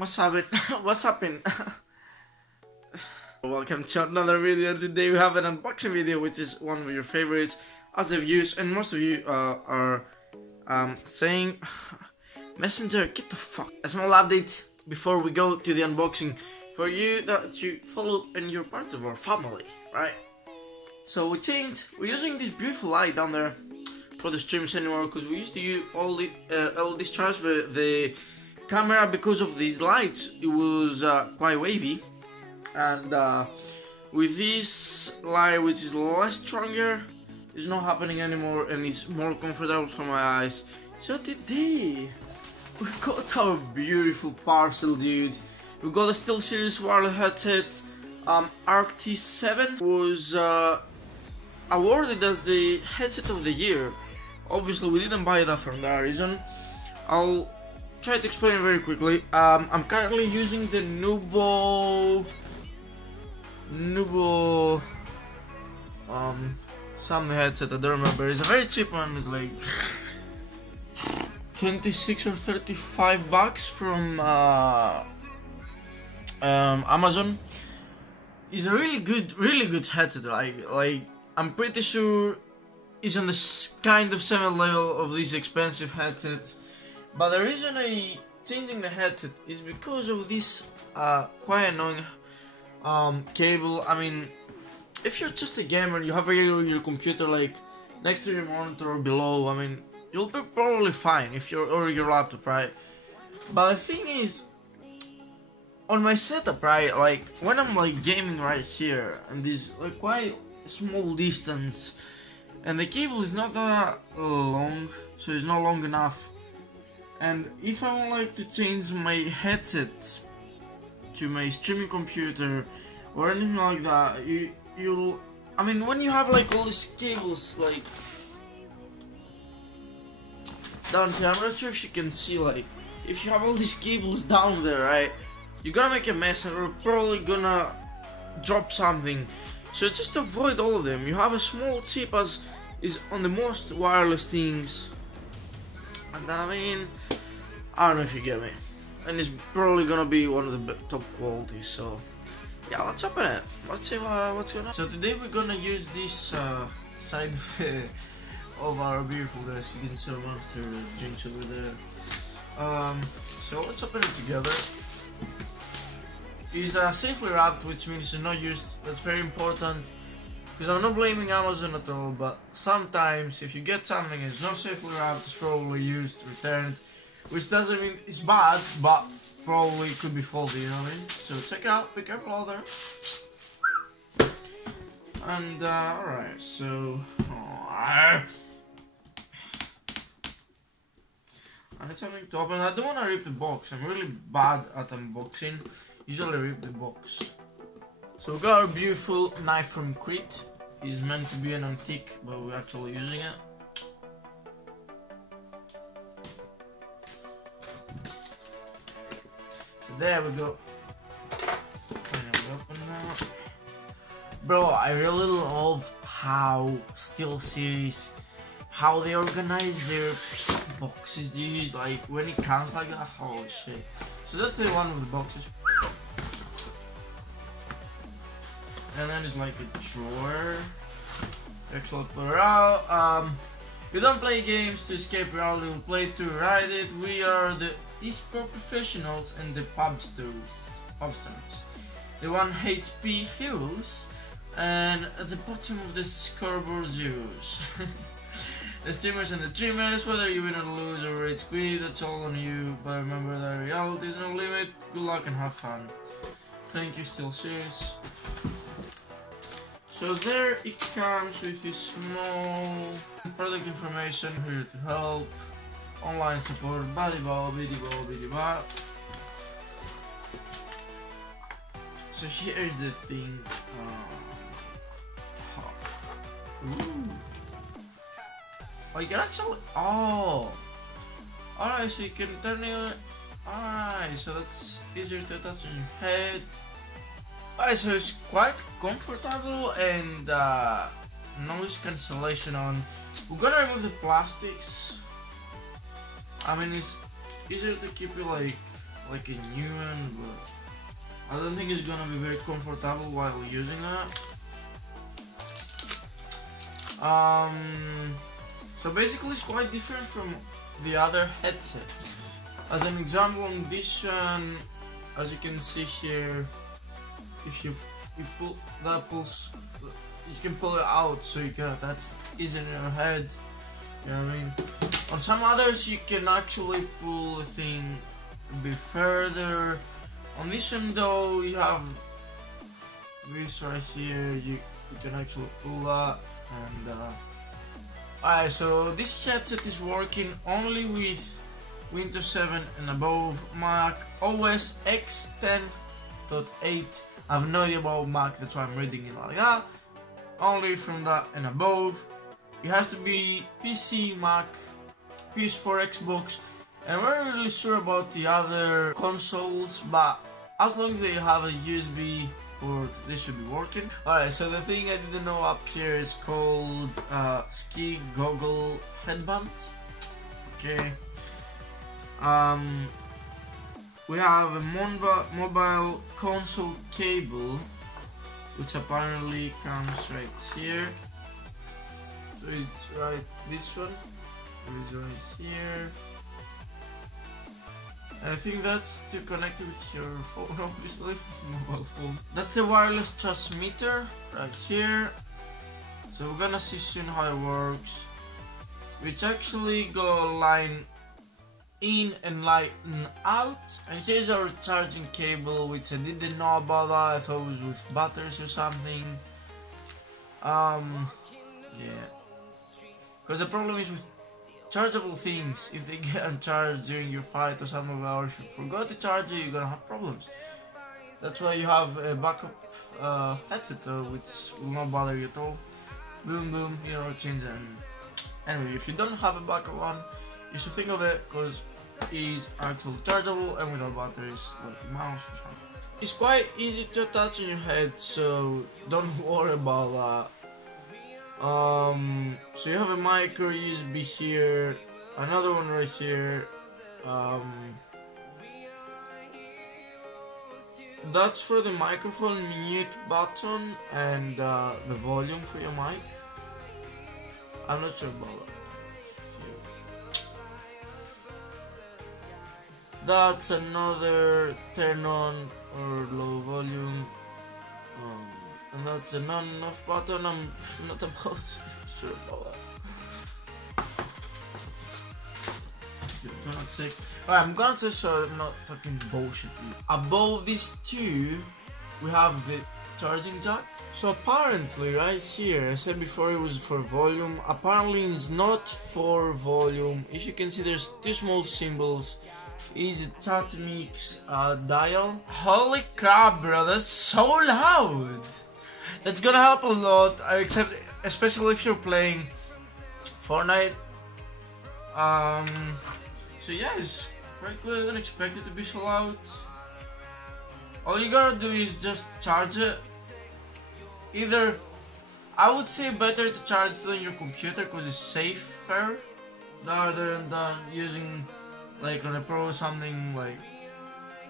What's happening? What's happening? Welcome to another video. Today we have an unboxing video, which is one of your favorites, as the views and most of you are saying, Messenger, get the fuck. A small update before we go to the unboxing for you that you follow and you're part of our family, right? So we're using this beautiful light down there for the streams anymore, because we used to use all these charts, but the camera, because of these lights, it was quite wavy, and with this light, which is less stronger, it's not happening anymore and it's more comfortable for my eyes. So today we got our beautiful parcel, dude. We got a SteelSeries wireless headset. Arc T7 was awarded as the headset of the year. Obviously we didn't buy that from that reason. I'll try to explain it very quickly. I'm currently using the Nubo something headset, I don't remember. It's a very cheap one. It's like 26 or 35 bucks from Amazon. It's a really good headset. Like I'm pretty sure it's on the kind of same level of these expensive headsets. But the reason I changing the headset is because of this quite annoying cable. I mean, if you're just a gamer and you have your computer like next to your monitor or below, I mean, you'll be probably fine if you're, or your laptop, right? But the thing is, on my setup, right, like when I'm like gaming right here and this like quite small distance, and the cable is not that long, so it's not long enough. And if I would like to change my headset to my streaming computer or anything like that, I mean, when you have like all these cables like down here, I'm not sure if you can see, like if you have all these cables down there, right, you're gonna make a mess and we're probably gonna drop something. So just avoid all of them. You have a small chip as is on the most wireless things, and I mean, I don't know if you get me, and it's probably gonna be one of the top quality. So yeah, let's open it. Let's see what's going on. So today we're gonna use this side of our beautiful desk. You can see Monster drinks over there. So let's open it together. It's safely wrapped, which means it's not used. That's very important, because I'm not blaming Amazon at all, but sometimes if you get something and it's not safely wrapped, it's probably used, returned, which doesn't mean it's bad, but probably could be faulty, you know what I mean? So check it out, be careful out there. And alright, so I need something to open. I don't want to rip the box. I'm really bad at unboxing. Usually rip the box. So we got our beautiful knife from Crete. It's meant to be an antique, but we're actually using it. So there we go. Open now. Bro, I really love how SteelSeries, how they organize their boxes, dude. Like when it comes like that, holy shit. So that's the one of the boxes. And then it's like a drawer. Actually put it out. We don't play games to escape reality, we play to ride it. We are the eSport professionals and the pubsters. The 1 HP heroes, and at the bottom of the scoreboard, zeros. The streamers and the dreamers, whether you win or lose or rage quit, that's all on you. But remember that reality is no limit. Good luck and have fun. Thank you, SteelSeries. So there it comes with this small product information, here to help, online support, badi-ba, bidi-ba, bidi-ba. So here's the thing. Ooh. Oh, you can actually. Oh! Alright, so you can turn it. Alright, so that's easier to touch on your head. Alright, so it's quite comfortable and noise cancellation on. We're gonna remove the plastics. I mean, it's easier to keep it like like a new one, but I don't think it's gonna be very comfortable while using that. So basically it's quite different from the other headsets. As an example, on this one, as you can see here, if you pull that pulls, you can pull it out, so you can, that's easy in your head. You know what I mean? On some others you can actually pull the thing a bit further. On this one though, you have this right here, you can actually pull that. And alright, so this headset is working only with Windows 7 and above, Mac OS X 10.8. I have no idea about Mac, that's why I'm reading it like that. Only from that and above. It has to be PC, Mac, PS4, Xbox, and we're not really sure about the other consoles, but as long as they have a USB port, they should be working. Alright, so the thing I didn't know up here is called Ski Goggle Headband. Okay. We have a mobile console cable, which apparently comes right here. So it's right, this one is right here. I think that's to connect it with your phone, obviously, mobile phone. That's a wireless transmitter right here. So we're gonna see soon how it works. Which actually go line in and line out. And here's our charging cable, which I didn't know about that. I thought it was with batteries or something. Yeah. Because the problem is with chargeable things, if they get uncharged during your fight or something, or if you forgot to charge it, you're gonna have problems. That's why you have a backup headset which will not bother you at all. Boom boom, you know, change it. Anyway, if you don't have a backup one, you should think of it, because it's actually chargeable and without batteries, like a mouse or something. It's quite easy to attach on your head, so don't worry about that. So you have a micro USB here, another one right here. That's for the microphone mute button and the volume for your mic. I'm not sure about that. That's another turn on or low volume. And that's a not enough button. I'm not about sure about that. Alright, I'm gonna say so I'm not talking bullshit. Above these two, we have the charging jack. So apparently right here, I said before it was for volume, apparently it's not for volume. If you can see, there's two small symbols. Is a chat mix dial. Holy crap, bro, that's so loud. That's gonna help a lot, except especially if you're playing Fortnite. So yeah, it's quite good. I didn't expect it to be so loud. All you gotta do is just charge it. Either, I would say better to charge it on your computer because it's safer rather than using like on a Pro or something, like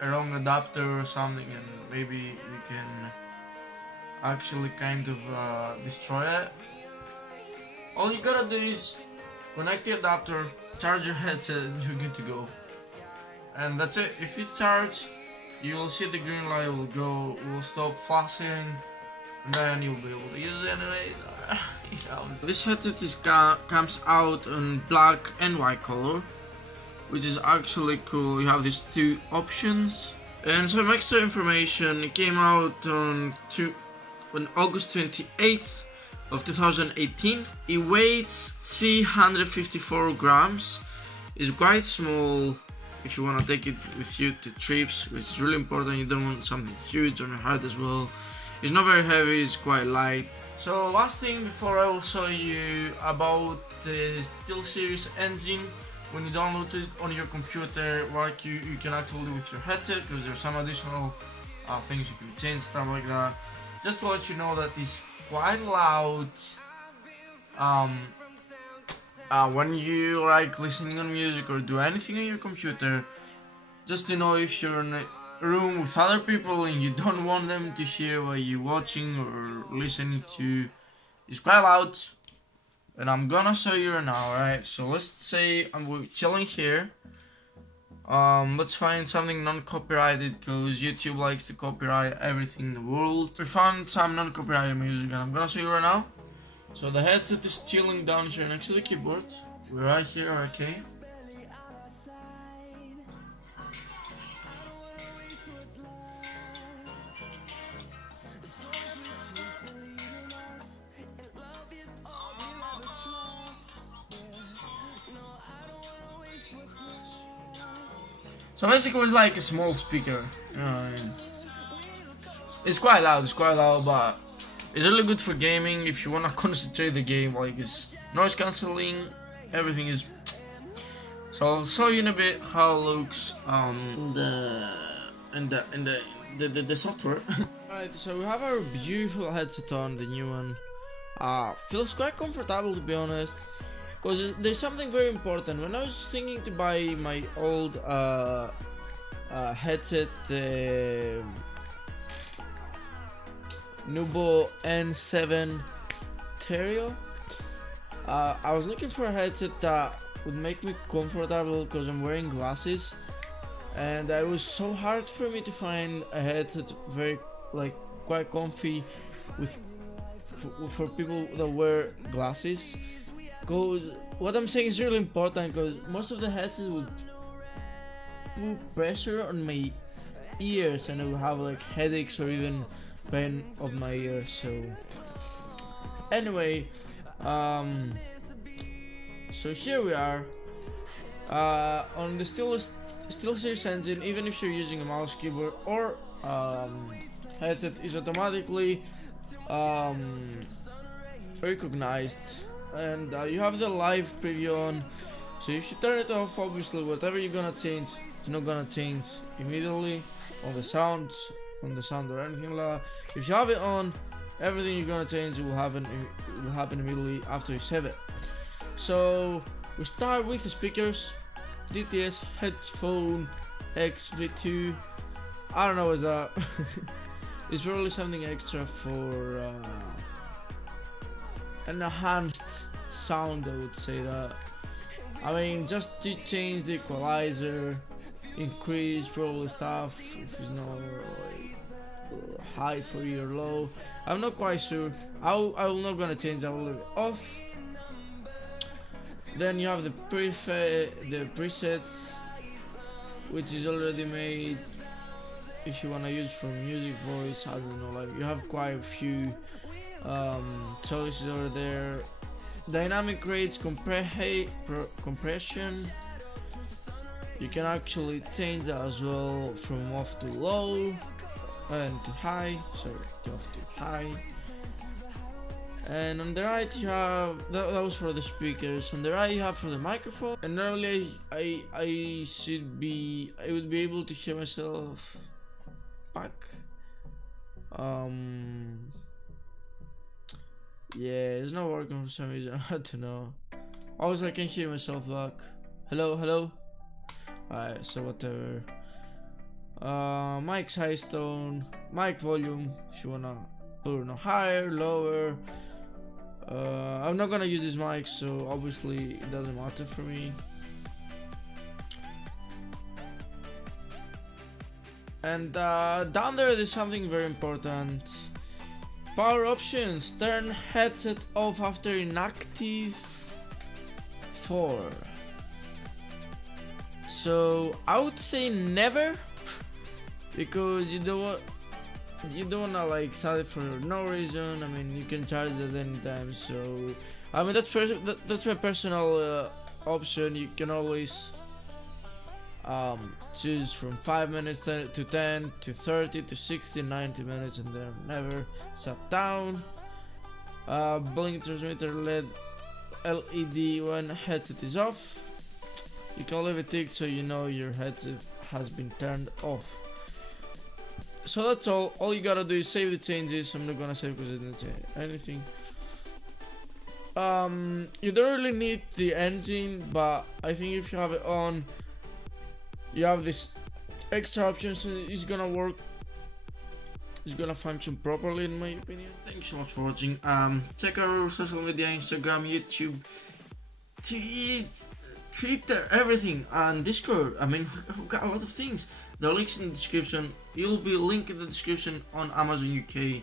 a wrong adapter or something, and maybe you can actually kind of destroy it. All you gotta do is connect the adapter, charge your headset, and you're good to go. And that's it. If you charge, you will see the green light will stop flashing, and then you'll be able to use it anyway. This headset comes out in black and white color, which is actually cool. You have these two options. And some extra information, it came out on August 28th of 2018. It weighs 354 grams. It's quite small if you want to take it with you to trips, which is really important. You don't want something huge on your head as well. It's not very heavy, it's quite light. So last thing before I will show you about the SteelSeries engine. When you download it on your computer, what you can actually do with your headset, because there's some additional things you can change, stuff like that. Just to let you know that it's quite loud when you like listening on music or do anything on your computer. just to know if you're in a room with other people and you don't want them to hear what you're watching or listening to. It's quite loud, and I'm gonna show you right now, right? So let's say we're chilling here. Let's find something non-copyrighted, because YouTube likes to copyright everything in the world. We found some non-copyrighted music and I'm gonna show you right now. So the headset is chilling down here next to the keyboard. We're right here, okay? So basically it's like a small speaker, you know what I mean? It's quite loud, but it's really good for gaming if you wanna concentrate the game. Like, it's noise cancelling, everything is. So I'll show you in a bit how it looks in the software. Alright, so we have our beautiful headset on, the new one. Feels quite comfortable, to be honest. Because there's something very important. When I was thinking to buy my old headset, the Nubo N7 stereo, I was looking for a headset that would make me comfortable because I'm wearing glasses, and it was so hard for me to find a headset quite comfy for people that wear glasses. Because what I'm saying is really important, because most of the headsets would put pressure on my ears and I would have like headaches or even pain of my ears. So anyway, so here we are on the SteelSeries engine. Even if you're using a mouse, keyboard or headset, is automatically recognized. And you have the live preview on, so if you turn it off, obviously whatever you're gonna change is not gonna change immediately on the sound or anything like that. If you have it on, everything you're gonna change will happen immediately after you save it. So we start with the speakers. DTS Headphone X V2. I don't know what's that. It's probably something extra for an enhanced sound, I would say that. I mean, just to change the equalizer, increase probably stuff if it's not high for you or low. I'm not quite sure. I'm not gonna change. I will leave it off. Then you have the presets, which is already made. If you wanna use from music, voice, I don't know. Like, you have quite a few choices over there. Dynamic rates, compression. You can actually change that as well, from off to low and to high. Sorry, to off to high. And on the right you have that was for the speakers. On the right you have for the microphone. And normally I would be able to hear myself back. Yeah, it's not working for some reason. I don't know. Also, I can hear myself back. Hello. Alright, so whatever. Mic size tone, mic volume. If you wanna put it higher, lower. I'm not gonna use this mic, so obviously it doesn't matter for me. And down there's something very important. Power options. Turn headset off after inactive 4. So I would say never, because you don't wanna like set it for no reason. I mean, you can charge it at any time. So I mean, that's my personal option. You can always choose from 5 minutes to 10 to 30 to 60, 90 minutes, and then never shut down. Blink transmitter LED when headset is off. You can leave it ticked so you know your headset has been turned off. So that's all you gotta do is save the changes. I'm not gonna save because I didn't change anything. You don't really need the engine, but I think if you have it on, you have this extra options is gonna work. It's gonna function properly in my opinion. Thank you so much for watching. Check our social media, Instagram, YouTube, Twitter, everything, and Discord. I mean, we've got a lot of things. The links in the description. You'll be linked in the description on Amazon UK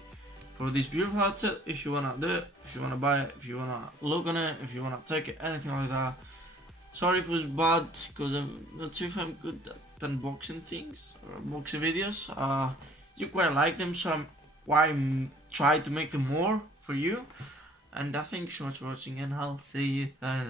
for this beautiful headset. If you wanna do it, if you wanna buy it, if you wanna look on it, if you wanna take it, anything like that. Sorry if it was bad, because I'm not sure if I'm good at unboxing things or unboxing videos. You quite like them, so I'm trying to make them more for you. And thank you so much for watching, and I'll see you.